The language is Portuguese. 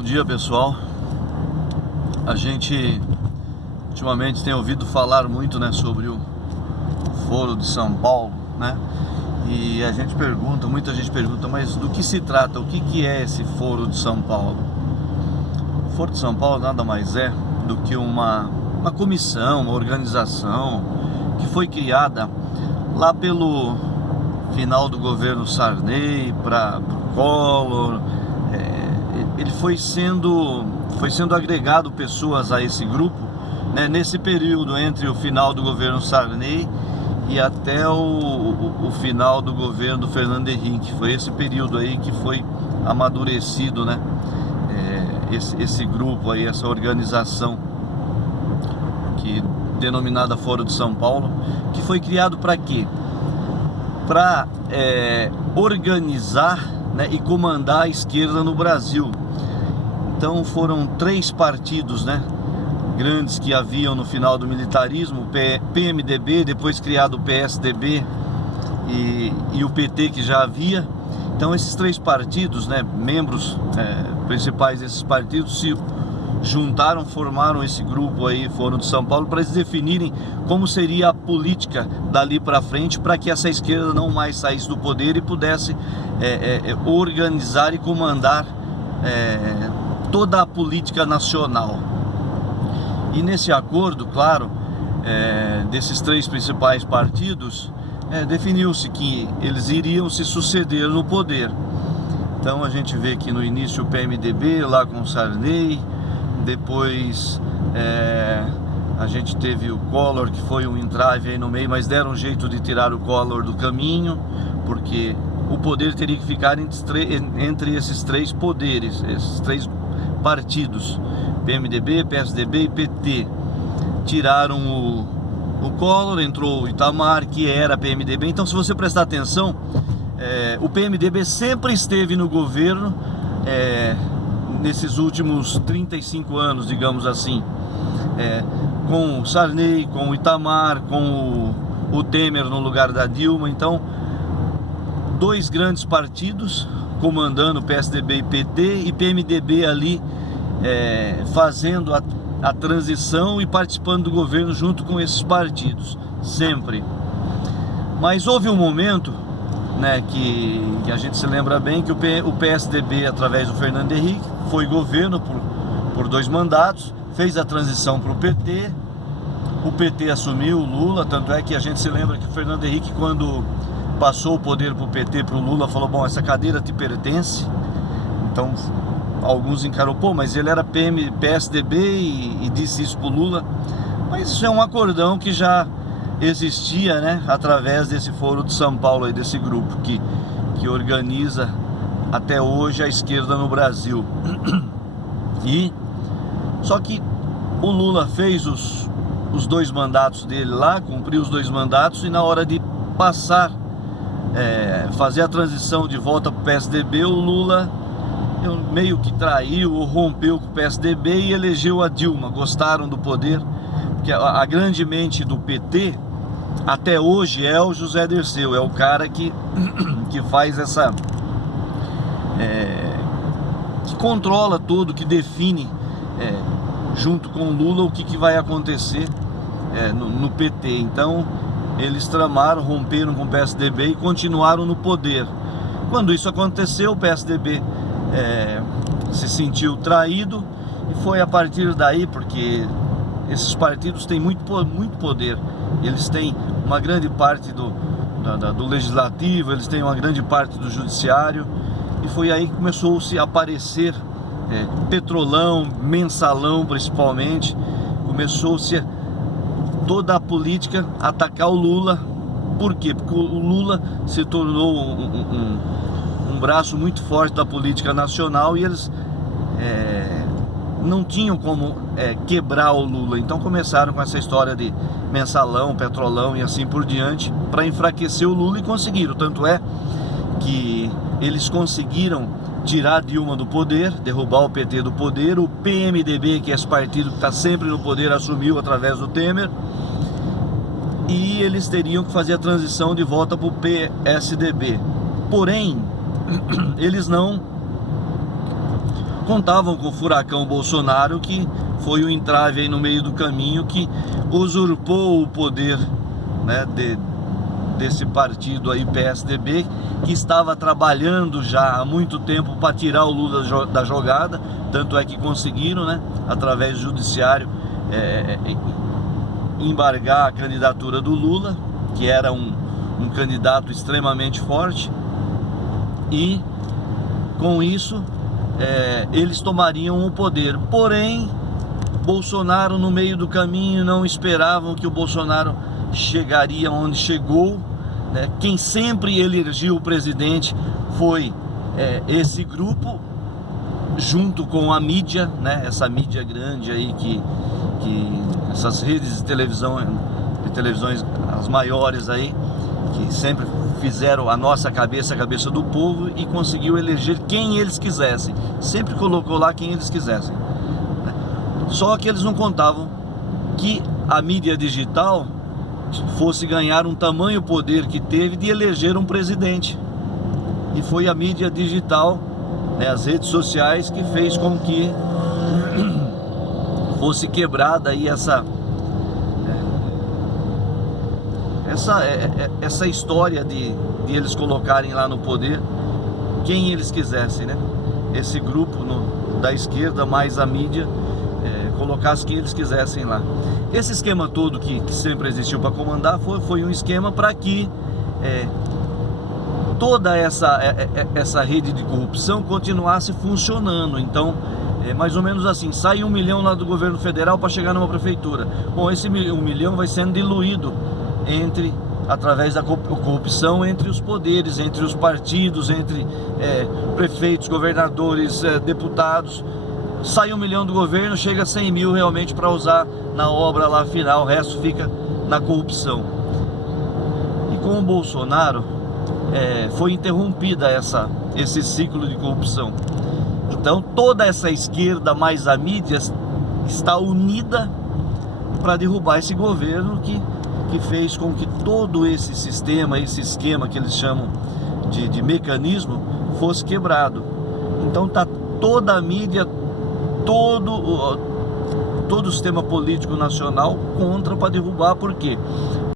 Bom dia, pessoal. A gente ultimamente tem ouvido falar muito, né, sobre o Foro de São Paulo, né? E a gente pergunta, muita gente pergunta, mas do que se trata? O que é esse Foro de São Paulo? O Foro de São Paulo nada mais é do que uma comissão, uma organização que foi criada lá pelo final do governo Sarney para o Collor. Ele foi sendo agregado pessoas a esse grupo, né, nesse período entre o final do governo Sarney e até o final do governo do Fernando Henrique. Foi esse período aí que foi amadurecido, né, esse grupo aí, essa organização denominada Foro de São Paulo, que foi criado para quê? Para organizar, né, e comandar a esquerda no Brasil. Então foram 3 partidos, né, grandes que haviam no final do militarismo: PMDB, depois criado o PSDB e o PT, que já havia. Então esses 3 partidos, né, membros principais desses partidos se juntaram, formaram esse grupo aí, Foro de São Paulo, para eles definirem como seria a política dali para frente, para que essa esquerda não mais saísse do poder e pudesse organizar e comandar toda a política nacional. E nesse acordo, claro, desses 3 principais partidos, definiu-se que eles iriam se suceder no poder. Então a gente vê que no início o PMDB lá com o Sarney, depois a gente teve o Collor, que foi um entrave aí no meio, mas deram um jeito de tirar o Collor do caminho, porque o poder teria que ficar entre esses 3 poderes, esses 3 partidos: PMDB, PSDB e PT. Tiraram o Collor, entrou o Itamar, que era PMDB. Então, se você prestar atenção, o PMDB sempre esteve no governo nesses últimos 35 anos, digamos assim, com o Sarney, com o Itamar, com o Temer no lugar da Dilma. Então, 2 grandes partidos comandando PSDB e PT, e PMDB ali fazendo a transição e participando do governo junto com esses partidos, sempre. Mas houve um momento, né, que a gente se lembra bem, que o PSDB, através do Fernando Henrique, foi governo por 2 mandatos, fez a transição para o PT assumiu o Lula. Tanto é que a gente se lembra que o Fernando Henrique, quando passou o poder para o PT, para o Lula, falou: bom, essa cadeira te pertence. Então alguns encarou, pô, mas ele era PSDB e disse isso para o Lula. Mas isso é um acordão que já existia, né, através desse Foro de São Paulo aí, desse grupo que organiza até hoje a esquerda no Brasil. E só que o Lula fez os 2 mandatos dele lá, cumpriu os 2 mandatos, e na hora de passar, fazer a transição de volta para o PSDB, o Lula meio que traiu ou rompeu com o PSDB e elegeu a Dilma. Gostaram do poder, porque a grande mente do PT até hoje é o José Dirceu, é o cara que faz essa que controla tudo, que define junto com o Lula o que vai acontecer no PT. Então eles tramaram, romperam com o PSDB e continuaram no poder. Quando isso aconteceu, o PSDB se sentiu traído, e foi a partir daí, porque esses partidos têm muito poder, eles têm uma grande parte do legislativo, eles têm uma grande parte do judiciário, e foi aí que começou-se a aparecer Petrolão, Mensalão principalmente. Começou-se toda a política a atacar o Lula. Por quê? Porque o Lula se tornou um braço muito forte da política nacional, e eles não tinham como quebrar o Lula. Então começaram com essa história de Mensalão, Petrolão e assim por diante, para enfraquecer o Lula, e conseguiram. Tanto é que eles conseguiram tirar Dilma do poder, derrubar o PT do poder. O PMDB, que é esse partido que está sempre no poder, assumiu através do Temer, e eles teriam que fazer a transição de volta para o PSDB. Porém, eles não contavam com o furacão Bolsonaro, que foi o entrave aí no meio do caminho, que usurpou o poder, né, desse partido aí, PSDB, que estava trabalhando já há muito tempo para tirar o Lula da jogada. Tanto é que conseguiram, né, através do judiciário, embargar a candidatura do Lula, que era um candidato extremamente forte, e com isso eles tomariam o poder. Porém, Bolsonaro, no meio do caminho, não esperavam que o Bolsonaro chegaria onde chegou, né? Quem sempre elegeu o presidente foi esse grupo, junto com a mídia, né? Essa mídia grande aí, que essas redes de televisões, as maiores aí, que sempre fizeram a nossa cabeça, a cabeça do povo, e conseguiu eleger quem eles quisessem. Sempre colocou lá quem eles quisessem. Só que eles não contavam que a mídia digital fosse ganhar um tamanho poder que teve de eleger um presidente. E foi a mídia digital, né, as redes sociais, que fez com que fosse quebrada aí essa história de eles colocarem lá no poder quem eles quisessem, né? Esse grupo da esquerda mais a mídia colocasse quem eles quisessem lá. Esse esquema todo que sempre existiu para comandar foi um esquema para que toda essa rede de corrupção continuasse funcionando. Então, mais ou menos assim, sai 1 milhão lá do governo federal para chegar numa prefeitura. Bom, esse 1 milhão vai sendo diluído através da corrupção entre os poderes, entre os partidos, entre prefeitos, governadores, deputados. Sai 1 milhão do governo, chega a 100 mil realmente para usar na obra lá final, o resto fica na corrupção. E com o Bolsonaro foi interrompida esse ciclo de corrupção. Então toda essa esquerda mais a mídia está unida para derrubar esse governo que fez com que todo esse sistema, esse esquema que eles chamam de mecanismo, fosse quebrado. Então tá toda a mídia, todo o sistema político nacional contra para derrubar. Por quê?